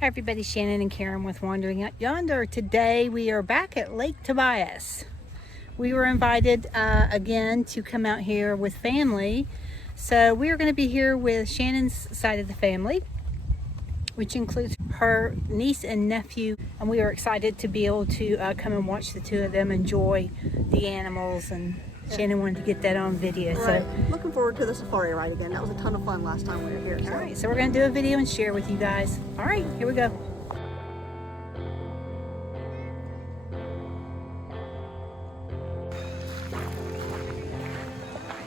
Hi everybody, Shannon and Karen with Wandering Out Yonder. Today we are back at Lake Tobias. We were invited again to come out here with family. So we are going to be here with Shannon's side of the family, which includes her niece and nephew. And we are excited to be able to come and watch the two of them enjoy the animals. And Shannon wanted to get that on video. Right. So Looking forward to the safari ride again. That was a ton of fun last time we were here. So. All right, so we're going to do a video and share with you guys. All right, here we go.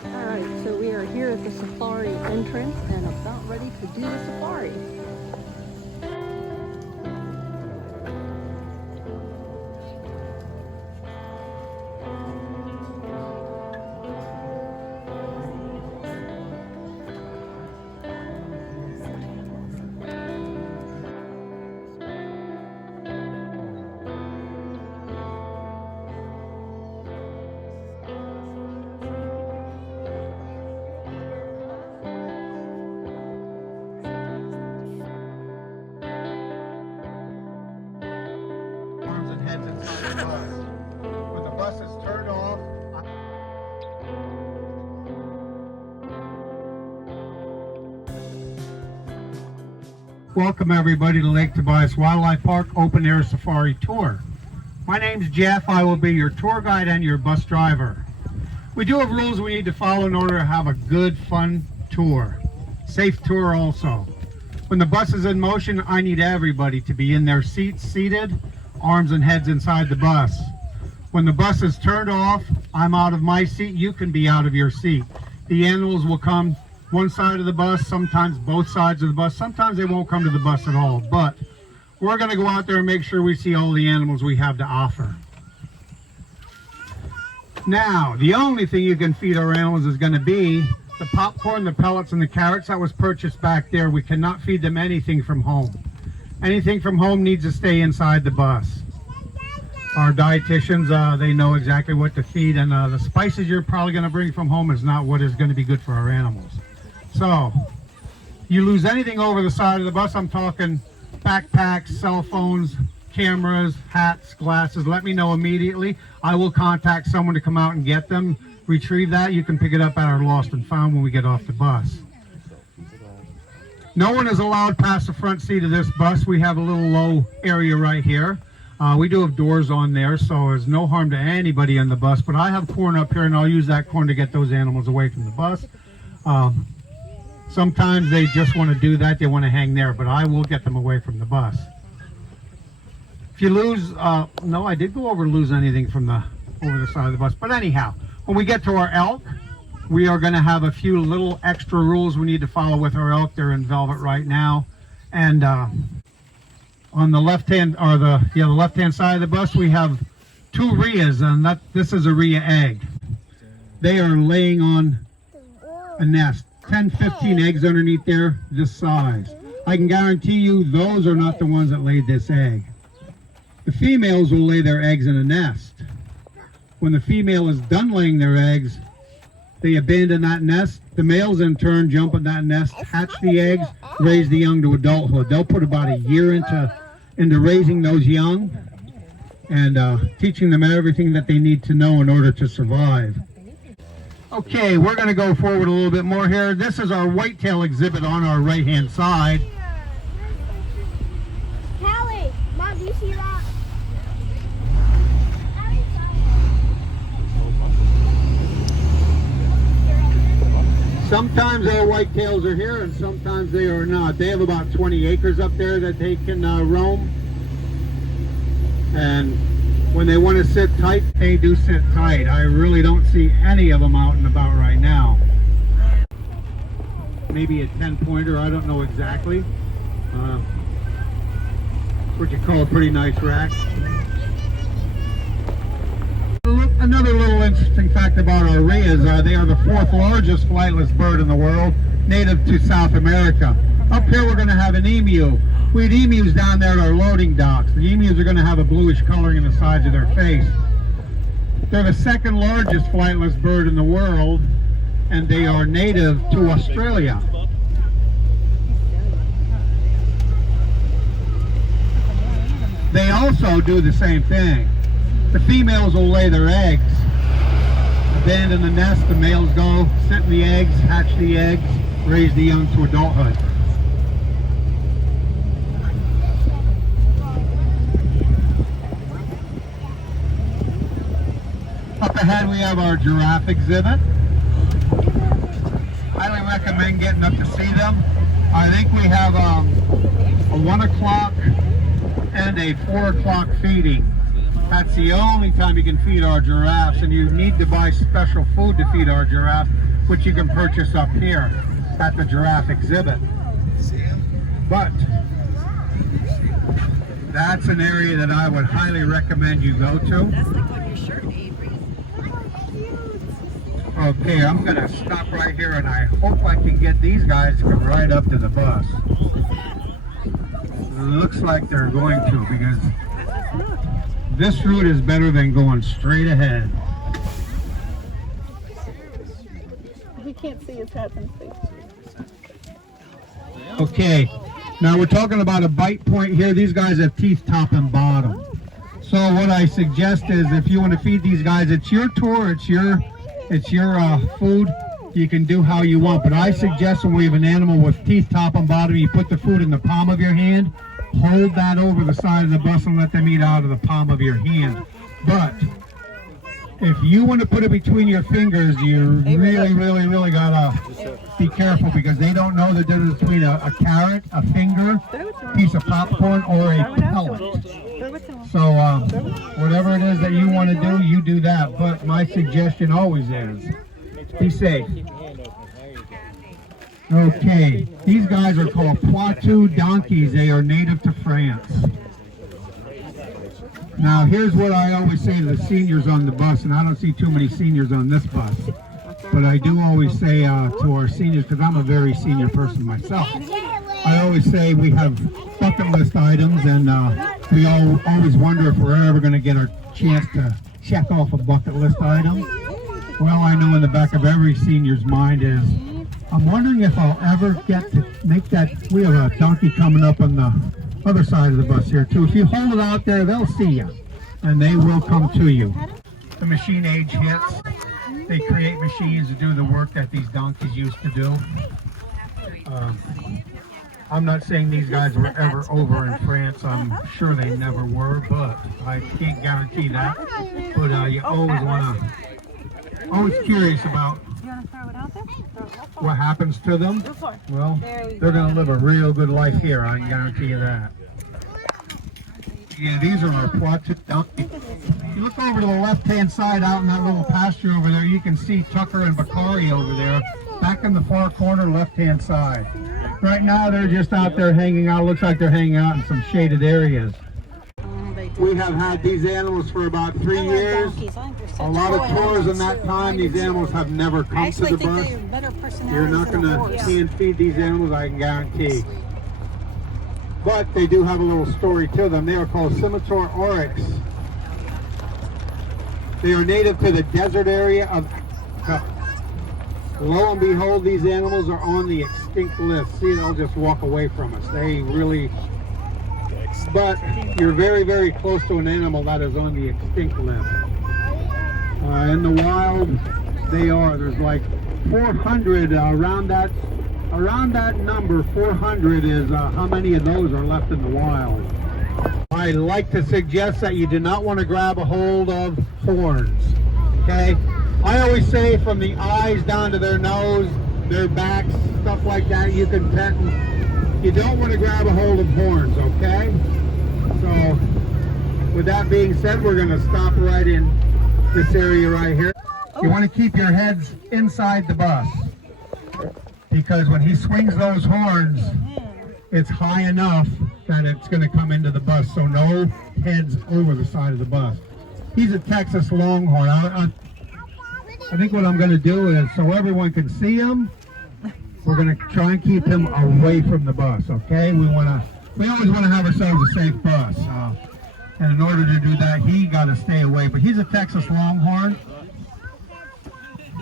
All right, so we are here at the safari entrance and about ready to do the safari. Heads inside the bus. When the bus is turned off, welcome everybody to Lake Tobias Wildlife Park Open Air Safari Tour. My name's Jeff. I will be your tour guide and your bus driver. We do have rules we need to follow in order to have a good, fun tour. Safe tour also. When the bus is in motion, I need everybody to be in their seats, seated, arms and heads inside the bus. When the bus is turned off, I'm out of my seat, you can be out of your seat. The animals will come one side of the bus, sometimes both sides of the bus, sometimes they won't come to the bus at all, but we're going to go out there and make sure we see all the animals we have to offer. Now, the only thing you can feed our animals is going to be the popcorn, the pellets, and the carrots that was purchased back there. We cannot feed them anything from home. Anything from home needs to stay inside the bus. Our dietitians, they know exactly what to feed, and the spices you're probably going to bring from home is not what is going to be good for our animals. So, you lose anything over the side of the bus, I'm talking backpacks, cell phones, cameras, hats, glasses, let me know immediately. I will contact someone to come out and get them, retrieve that. You can pick it up at our Lost and Found when we get off the bus. No one is allowed past the front seat of this bus. We have a little low area right here. We do have doors on there, so there's no harm to anybody on the bus, but I have corn up here and I'll use that corn to get those animals away from the bus. Sometimes they just want to do that, they want to hang there, but I will get them away from the bus. If you lose, no, I did go over to lose anything from over the side of the bus, but anyhow, when we get to our elk, we are going to have a few little extra rules we need to follow with our elk. They're in velvet right now. And on the left-hand, or the left-hand side of the bus, we have two rheas, and this is a rhea egg. They are laying on a nest. 10, 15 eggs underneath there, this size. I can guarantee you those are not the ones that laid this egg. The females will lay their eggs in a nest. When the female is done laying their eggs, they abandon that nest. The males in turn jump in that nest, hatch the eggs, raise the young to adulthood. They'll put about a year into raising those young and teaching them everything that they need to know in order to survive. Okay, we're going to go forward a little bit more here. This is our whitetail exhibit on our right-hand side. Callie, Mom, do you see that? Sometimes our whitetails are here and sometimes they are not. They have about 20 acres up there that they can roam. And when they want to sit tight, they do sit tight. I really don't see any of them out and about right now. Maybe a 10-pointer, I don't know exactly. What you call a pretty nice rack. Another little interesting fact about our rheas, they are the 4th largest flightless bird in the world, native to South America. Up here we're going to have an emu. We had emus down there at our loading docks. The emus are going to have a bluish coloring in the sides of their face. They're the 2nd largest flightless bird in the world, and they are native to Australia. also do the same thing. The females will lay their eggs, abandon the nest, the males go sit in the eggs, hatch the eggs, raise the young to adulthood. Up ahead we have our giraffe exhibit. Highly recommend getting up to see them. I think we have a 1 o'clock and a 4 o'clock feeding. That's the only time you can feed our giraffes, and you need to buy special food to feed our giraffe, which you can purchase up here at the giraffe exhibit. But that's an area that I would highly recommend you go to. That's like on your shirt, Avery. Okay, I'm going to stop right here, and I hope I can get these guys to come right up to the bus. It looks like they're going to, because this route is better than going straight ahead. He can't see his hat and face. Okay, now we're talking about a bite point here. These guys have teeth top and bottom. So what I suggest is, if you want to feed these guys, it's your tour, it's your food. You can do how you want, but I suggest when we have an animal with teeth top and bottom, you put the food in the palm of your hand, hold that over the side of the bus and let them eat out of the palm of your hand. But if you want to put it between your fingers, you really gotta be careful, because they don't know the difference between a carrot, a finger, piece of popcorn, or a pellet. So whatever it is that you want to do, you do that. But my suggestion always is, be safe. Okay, these guys are called Poitou donkeys. They are native to France. Now here's what I always say to the seniors on the bus, and I don't see too many seniors on this bus, but I do always say to our seniors, because I'm a very senior person myself, I always say we have bucket list items, and we always wonder if we're ever going to get our chance to check off a bucket list item. Well, I know in the back of every senior's mind is, I'm wondering if I'll ever get to make that. We have a donkey coming up on the other side of the bus here too. If you hold it out there, they'll see you, and they will come to you. The machine age hits. They create machines to do the work that these donkeys used to do. I'm not saying these guys were ever over in France. I'm sure they never were, but I can't guarantee that. But you always always curious about what happens to them. Well, they're going to live a real good life here, I can guarantee you that. Yeah, these are our Poitou donkeys. You look over to the left-hand side out in that little pasture over there, you can see Tucker and Bakari over there, back in the far corner left-hand side. Right now they're just out there hanging out. Looks like they're hanging out in some shaded areas. We have had these animals for about 3 years. A lot of tours in that time. These animals have never come to the bus. You're not going to hand feed these animals, I can guarantee. But they do have a little story to them. They are called Scimitar oryx. They are native to the desert area of Africa. Lo and behold, these animals are on the extinct list. See, they'll just walk away from us. They really... But you're very close to an animal that is on the extinct list. In the wild, they are. There's like 400 around that number. 400 is how many of those are left in the wild. I like to suggest that you do not want to grab a hold of horns. Okay? I always say from the eyes down to their nose, their backs, stuff like that, you can pet them. You don't want to grab a hold of horns, okay? So, with that being said, we're going to stop right in this area right here. You want to keep your heads inside the bus, because when he swings those horns, it's high enough that it's going to come into the bus, so no heads over the side of the bus. He's a Texas Longhorn. I think what I'm going to do is, so everyone can see him, we're going to try and keep him away from the bus, okay? We always want to have ourselves a safe bus. And in order to do that, he got to stay away. But he's a Texas Longhorn.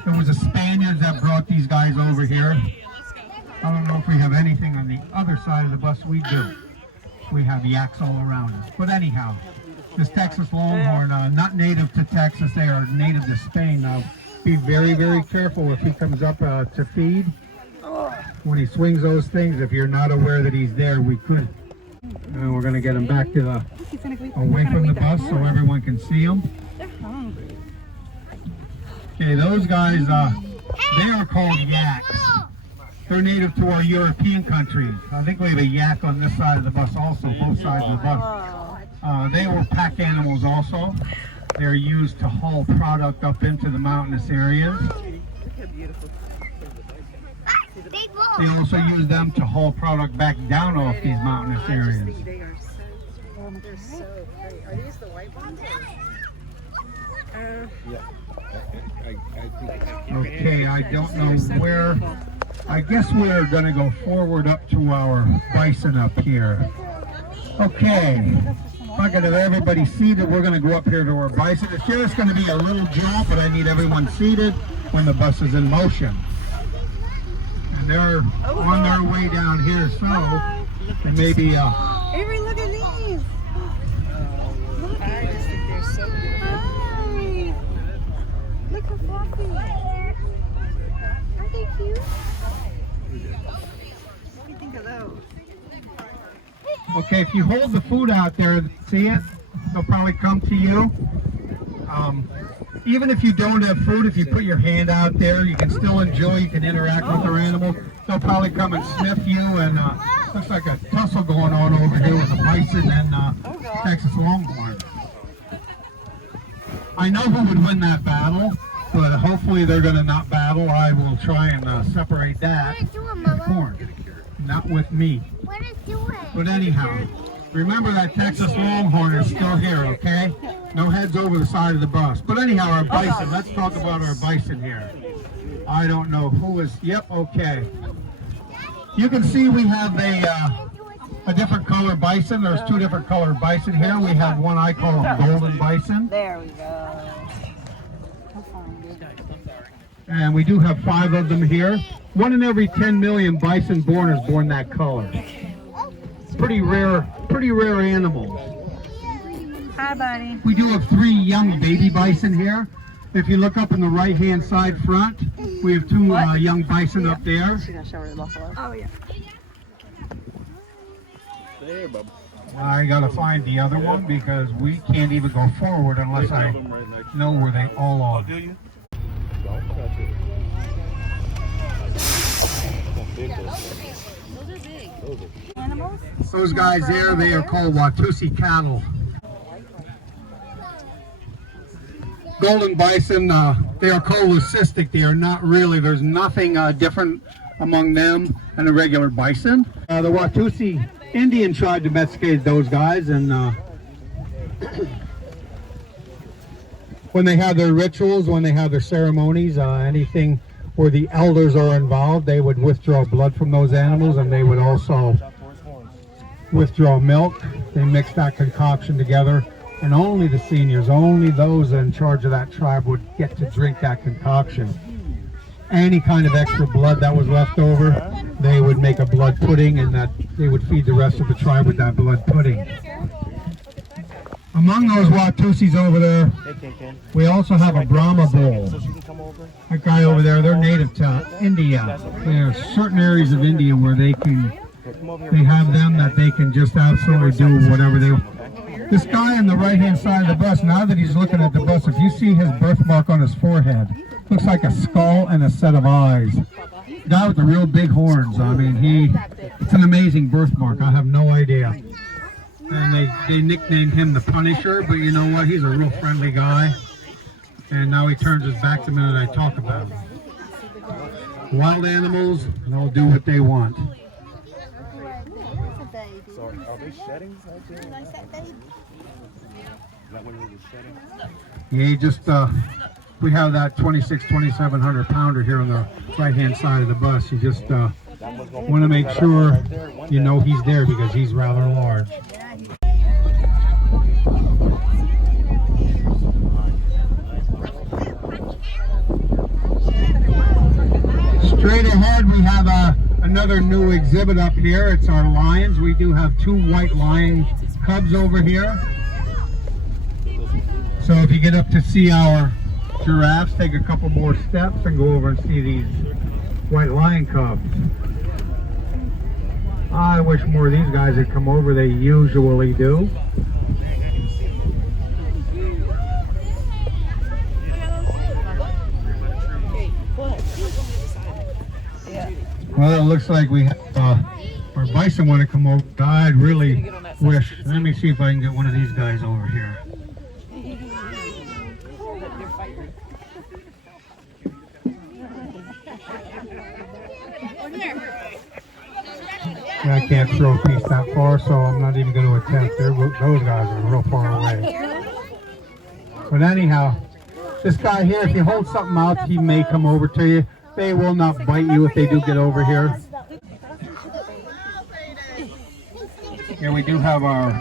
It was a Spaniard that brought these guys over here. I don't know if we have anything on the other side of the bus. We do. we have yaks all around us. But anyhow, this Texas longhorn, not native to Texas, they are native to Spain. Now, be very, very careful if he comes up to feed. When he swings those things, if you're not aware that he's there, we could. And we're going to get him back to the away from the bus so everyone can see him. They're hungry. Okay, those guys, they are called yaks. They're native to our European countries. I think we have a yak on this side of the bus also, both sides of the bus. They were pack animals also. They're used to haul product up into the mountainous areas. They also use them to haul product back down off these mountainous areas. They're so pretty. Are these the white ones? Okay, I don't know where. I guess we're going to go forward up to our bison up here. Okay, if I can have everybody seated, we're going to go up here to our bison. It's just going to be a little jump, but I need everyone seated when the bus is in motion. And they're on their way down here, so maybe. Avery, look at these. I just think they're so beautiful. Hi. Look how fluffy. Aren't they cute? What do you think of those? Okay, if you hold the food out there, see it? They'll probably come to you. Even if you don't have food, if you put your hand out there, you can still enjoy, you can interact with their animals. They'll probably come and sniff you, and looks like a tussle going on over here with the bison and Texas longhorn. I know who would win that battle, but hopefully they're going to not battle. I will try and separate that from the corn. Not with me. What is doing? But anyhow, remember that Texas longhorn is still here, okay? No heads over the side of the bus. But anyhow, our bison, let's talk about our bison here. I don't know who is, yep, okay. You can see we have a different color bison. There's two different color bison here. We have one I call a golden bison. There we go. And we do have 5 of them here. 1 in every 10 million bison born is born that color. Pretty rare animals. Hi, buddy. We do have 3 young baby bison here. If you look up in the right-hand side front, we have 2 young bison up there. She's gonna show her the buffalo. Oh yeah. There, bub. I gotta find the other one because we can't even go forward unless I know where they all are. Do you? Don't touch it. Those are big. Animals? Those guys there, they are called Watusi cattle. Golden bison, they are called leucistic. They are not really, there's nothing different among them and a regular bison. The Watusi Indian tribe domesticated those guys, and when they have their rituals, when they have their ceremonies, anything where the elders are involved, they would withdraw blood from those animals, and they would also withdraw milk. They mix that concoction together, and only the seniors, only those in charge of that tribe would get to drink that concoction. Any kind of extra blood that was left over, they would make a blood pudding, and that they would feed the rest of the tribe with that blood pudding. Among those Watusis over there, we also have a Brahma bull. That guy over there, they're native to India. There are certain areas of India where they have them that they can just absolutely do whatever they want. This guy on the right-hand side of the bus, now that he's looking at the bus, if you see his birthmark on his forehead, looks like a skull and a set of eyes. Guy with the real big horns. I mean, it's an amazing birthmark. I have no idea. And they nicknamed him the Punisher, but you know what? He's a real friendly guy. And now he turns his back the minute I talk about him. Wild animals, they'll do what they want. So are they shedding? Is that when you're shedding? Yeah, he just, we have that 2,700 pounder here on the right-hand side of the bus. You just want to make sure you know he's there because he's rather large. Straight ahead we have another new exhibit up here. It's our lions. We do have 2 white lion cubs over here. So if you get up to see our giraffes, take a couple more steps and go over and see these white lion cubs. I wish more of these guys had come over. They usually do. Well, it looks like we have our bison want to come over. I'd really wish. Let me see if I can get one of these guys over here. Yeah, I can't throw a piece that far, so I'm not even going to attempt. Those guys are real far away. But anyhow, this guy here, if you hold something out, he may come over to you. They will not bite you if they do get over here. Here we do have our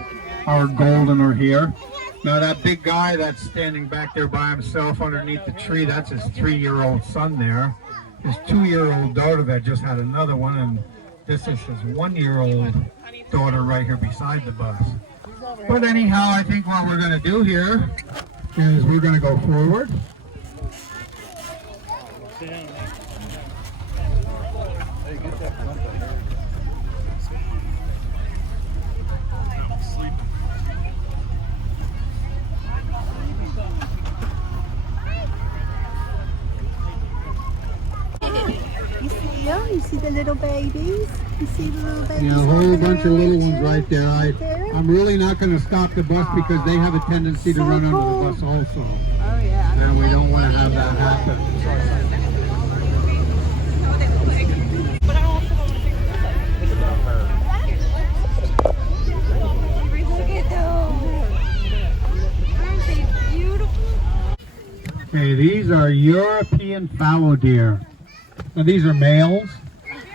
goldener here. Now that big guy that's standing back there by himself underneath the tree, that's his 3-year-old son there. His 2-year-old daughter that just had another one, and this is his 1-year-old daughter right here beside the bus. But anyhow, I think what we're going to do here is we're going to go forward. You see the little babies? You see the little babies? Yeah, a whole bunch of little ones right there. I'm really not going to stop the bus because they have a tendency to run under the bus also. Oh yeah. And we don't want to have that happen. Okay, these are European fallow deer. Now these are males.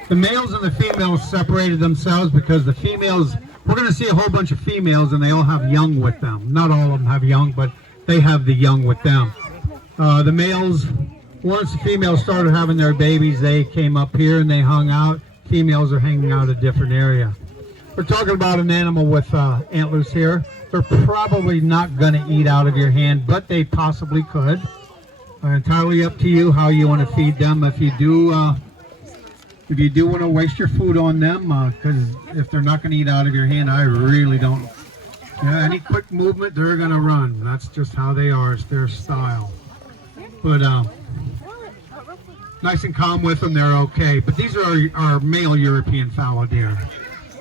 The males and the females separated themselves because the females, we're going to see a whole bunch of females and they all have young with them. Not all of them have young, but they have the young with them. The males, once the females started having their babies, they came up here and they hung out. Females are hanging out a different area. We're talking about an animal with antlers here. They're probably not going to eat out of your hand, but they possibly could. Entirely up to you how you want to feed them. If you do want to waste your food on them, because if they're not going to eat out of your hand, I really don't. Yeah, any quick movement, they're going to run. That's just how they are. It's their style. But nice and calm with them, they're okay. But these are our male European fallow deer.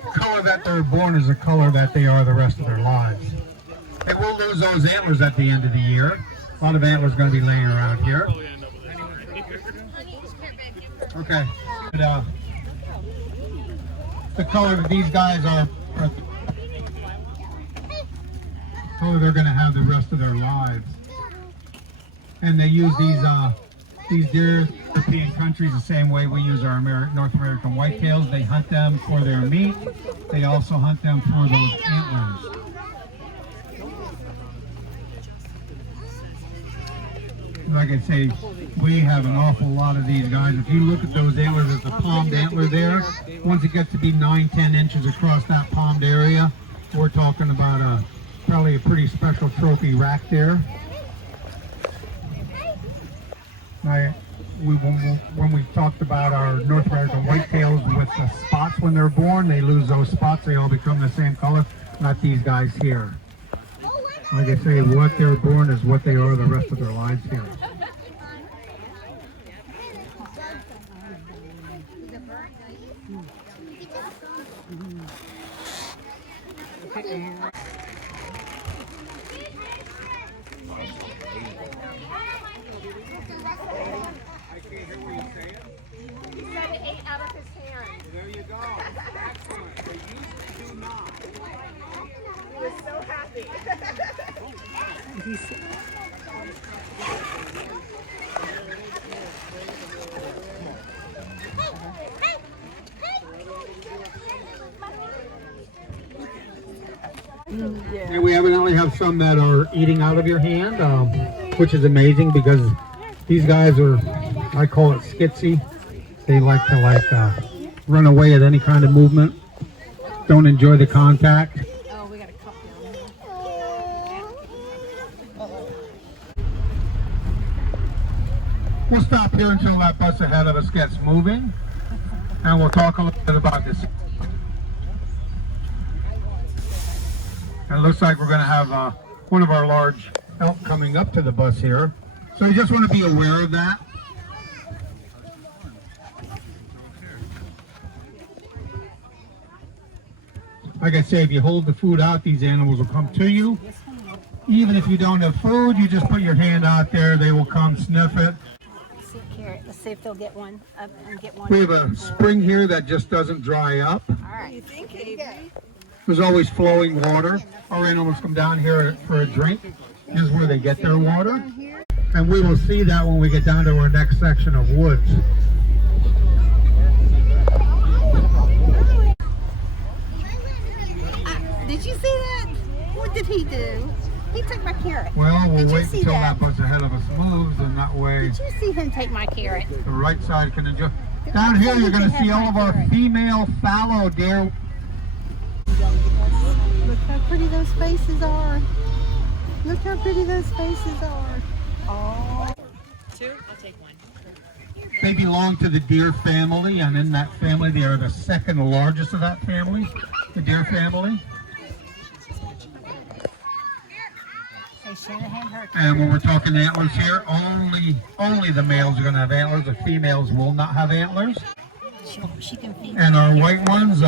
The color that they're born is the color that they are the rest of their lives. They will lose those antlers at the end of the year. A lot of antlers going to be laying around here. Okay. But, the color that these guys are the color they're going to have the rest of their lives. And they use these deer in European countries the same way we use our North American whitetails. They hunt them for their meat. They also hunt them for those antlers. Like I say, we have an awful lot of these guys. If you look at those antlers, there's a palmed antler there. Once it gets to be 9-10 inches across that palmed area, we're talking about probably a pretty special trophy rack there. When we talked about our North American whitetails with the spots when they're born, they lose those spots, they all become the same color. Not these guys here. Like I say, what they're born is what they are the rest of their lives here. There you go. Excellent. They usually do not. We're so happy. And we evidently have some that are eating out of your hand, which is amazing because these guys are, I call it skitsy. They like to run away at any kind of movement. Don't enjoy the contact. Oh, we got a cup down there. We'll stop here until that bus ahead of us gets moving, and we'll talk a little bit about this. And it looks like we're going to have one of our large elk coming up to the bus here. So you just want to be aware of that. Like I say, if you hold the food out, these animals will come to you. Even if you don't have food, you just put your hand out there, they will come sniff it. Let's see if they'll get one up and get one. We have a spring here that just doesn't dry up. All right. There's always flowing water. Our animals come down here for a drink. This is where they get their water. And we will see that when we get down to our next section of woods. Did you see that? What did he do? He took my carrot. Well, we'll Did you wait see until that? that bus ahead of us moves, and that way Did you see him take my carrot? the right side can enjoy. Down here, you're going to see all of our female fallow deer. Look how pretty those faces are. Look how pretty those faces are. Oh. Two? I'll take one. They belong to the deer family, and in that family, they are the second largest of that family, the deer family. And when we're talking antlers here, only the males are going to have antlers. The females will not have antlers. She can feed. And our white ones,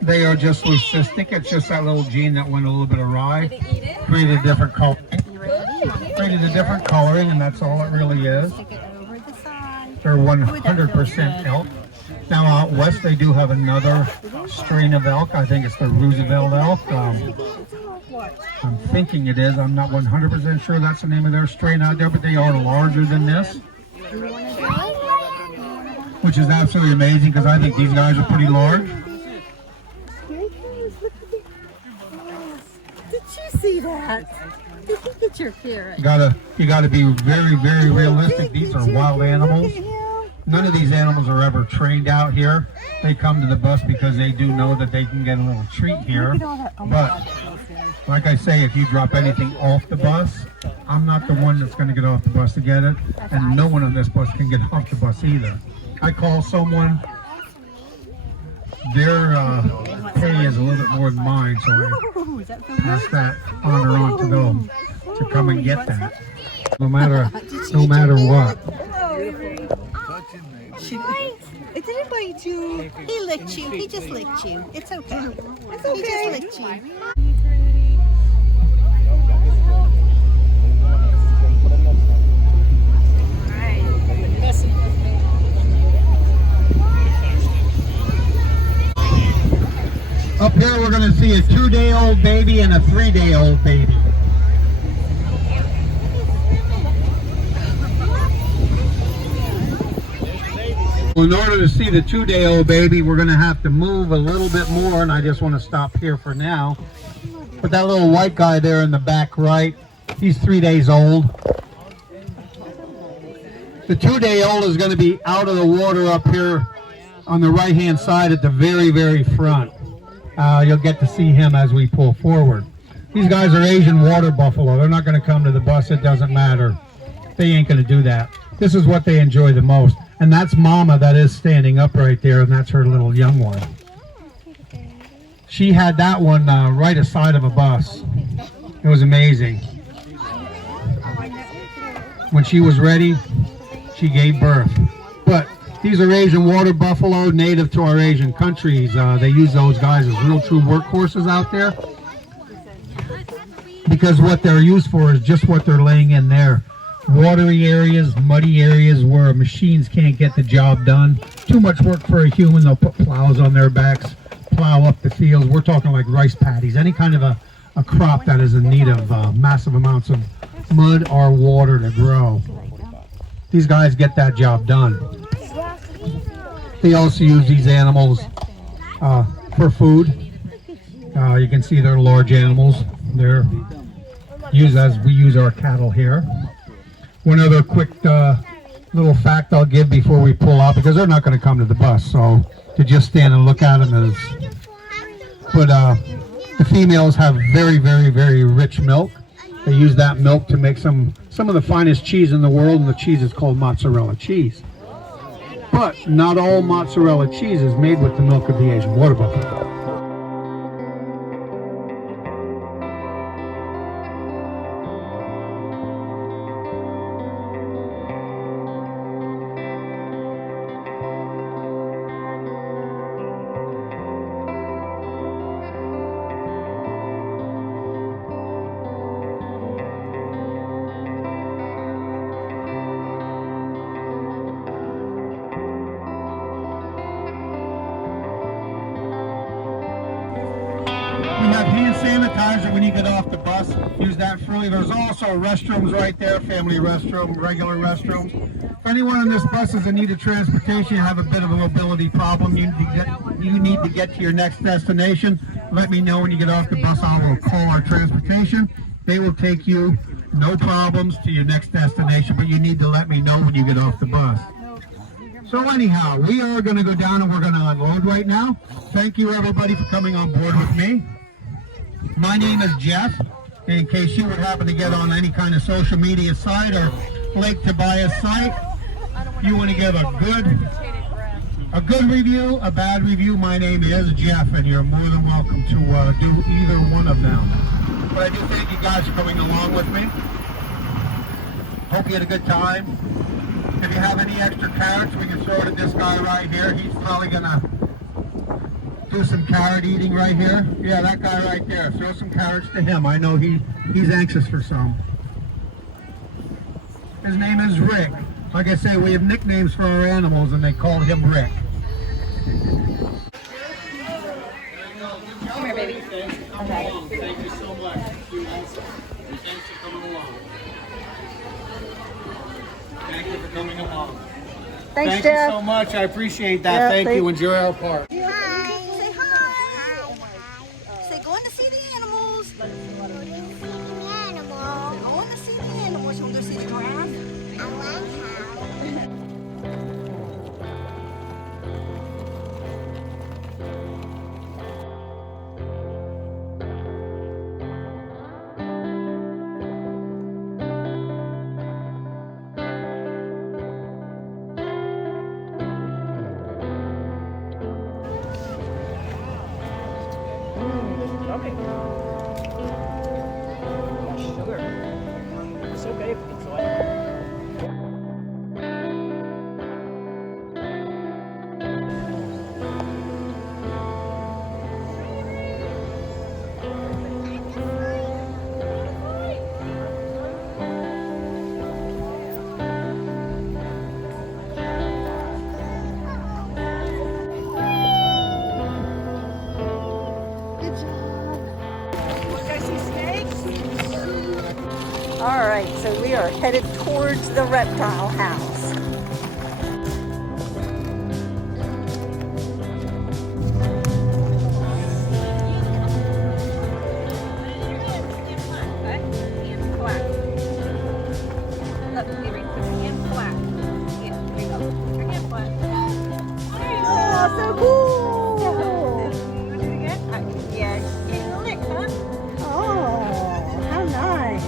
they are just leucistic. It's just that little gene that went a little bit awry. Created a different color. Created a different coloring, and that's all it really is. Stick it over the side. They're 100% elk. Now out west, they do have another strain of elk. I think it's the Roosevelt elk. I'm thinking it is. I'm not 100% sure that's the name of their strain out there, but they are larger than this, which is absolutely amazing because I think these guys are pretty large. Did you see that? Did you get your carrot? You gotta be very, very realistic. These are wild animals. None of these animals are ever trained out here. They come to the bus because they do know that they can get a little treat here. But like I say, if you drop anything off the bus, I'm not the one that's going to get off the bus to get it, and no one on this bus can get off the bus either. I call someone, their pay is a little bit more than mine, so I pass that honor on to them to come and get that, no matter what. It didn't bite you. He licked you. He just licked you. It's okay. It's okay. He just licked you. Up here we're going to see a 2-day-old baby and a 3-day-old baby. In order to see the 2-day-old baby, we're going to have to move a little bit more, and I just want to stop here for now. But that little white guy there in the back right, he's 3 days old. The 2-day-old is going to be out of the water up here on the right-hand side at the very, very front. You'll get to see him as we pull forward. These guys are Asian water buffalo. They're not going to come to the bus. It doesn't matter. They ain't going to do that. This is what they enjoy the most. And that's Mama that is standing up right there, and that's her little young one. She had that one right aside of a bus. It was amazing. When she was ready, she gave birth. But these are Asian water buffalo, native to our Asian countries. They use those guys as real true workhorses out there, because what they're used for is just what they're laying in there. Watery areas, muddy areas where machines can't get the job done. Too much work for a human. They'll put plows on their backs, plow up the fields. We're talking like rice paddies, any kind of a crop that is in need of massive amounts of mud or water to grow. These guys get that job done. They also use these animals for food. You can see they're large animals. They're used as we use our cattle here. One other quick little fact I'll give before we pull out, because they're not going to come to the bus, so to just stand and look at them is. But the females have very, very, very rich milk. They use that milk to make some of the finest cheese in the world, and the cheese is called mozzarella cheese. But not all mozzarella cheese is made with the milk of the Asian water buffalo. We have hand sanitizer when you get off the bus. Use that freely. There's also restrooms right there, family restroom, regular restrooms. If anyone on this bus is in need of transportation, you have a bit of a mobility problem, you need to get to your next destination, let me know when you get off the bus. I will call our transportation. They will take you, no problems, to your next destination, but you need to let me know when you get off the bus. So anyhow, we are going to go down and we're going to unload right now. Thank you everybody for coming on board with me. My name is Jeff. In case you would happen to get on any kind of social media site or Lake Tobias site, you want to give a good review, a bad review, my name is Jeff, and you're more than welcome to do either one of them. But I do thank you guys for coming along with me. Hope you had a good time. If you have any extra carrots, we can throw it at this guy right here. He's probably gonna do some carrot eating right here. Yeah, that guy right there. Throw some carrots to him. I know he's anxious for some. His name is Rick. Like I say, we have nicknames for our animals, and they call him Rick. Come here, baby. Thank you so much. Thanks for coming along. Thank you for coming along. Thanks, Thank Jeff. you so much. I appreciate that. Yeah, Thank you. Enjoy our park. Hi. Say hi. Say going to see the animals. Going to see the animals. Going to see the animals. You want to go see the giraffe? I like how. Okay. Sugar. It's okay if it's like. All right, so we are headed towards the reptile house. Oh, so cool! Oh, how nice!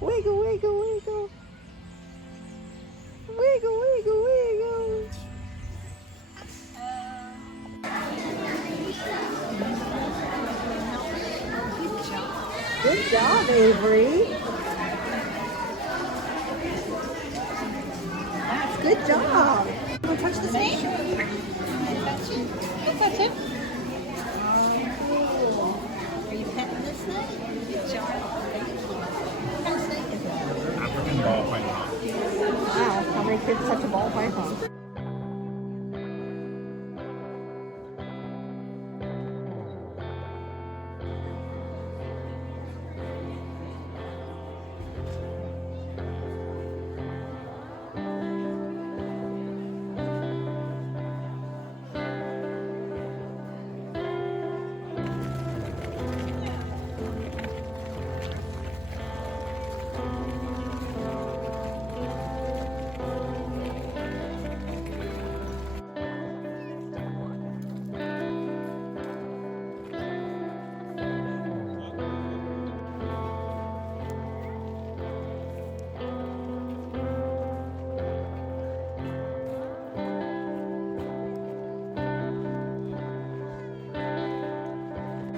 Wiggle, wiggle, wiggle. Wiggle, wiggle, wiggle. Good job, Avery. That's good job. Want to touch the snake? Touch it. I'll touch it. Are you petting the snake? Good job. What kind of snake is it? African ball python. Wow, how many kids touch a ball python?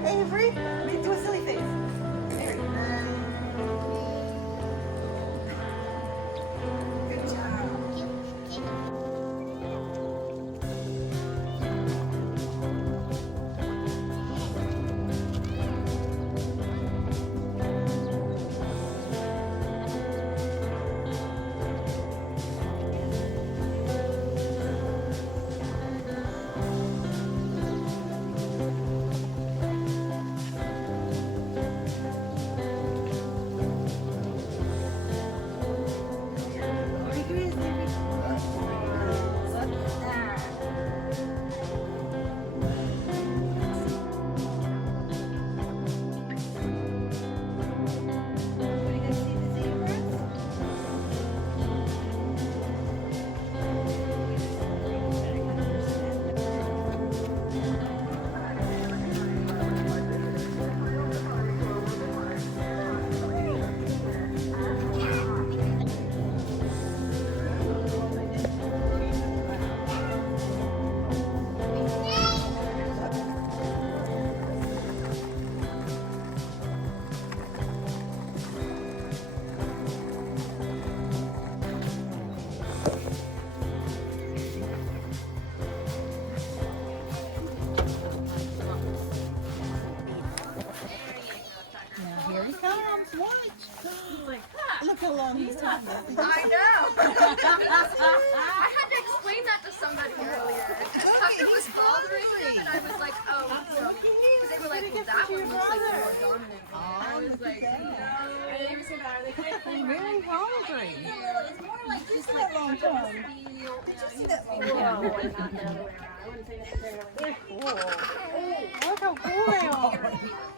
Avery, do a silly face. There. Good job. Now here he comes. Watch. Look how long he's talking. I know. I had to explain that to somebody earlier. Tucker was bothering him, and I was like, oh, so. Because they were like, well, that one looks like the more dominant one. I was like, no. And they were saying, are they Very hungry. It's more like just like long time. feel. Whoa. And not the other way around. I wouldn't say necessarily. They're cool. Look how cool they are.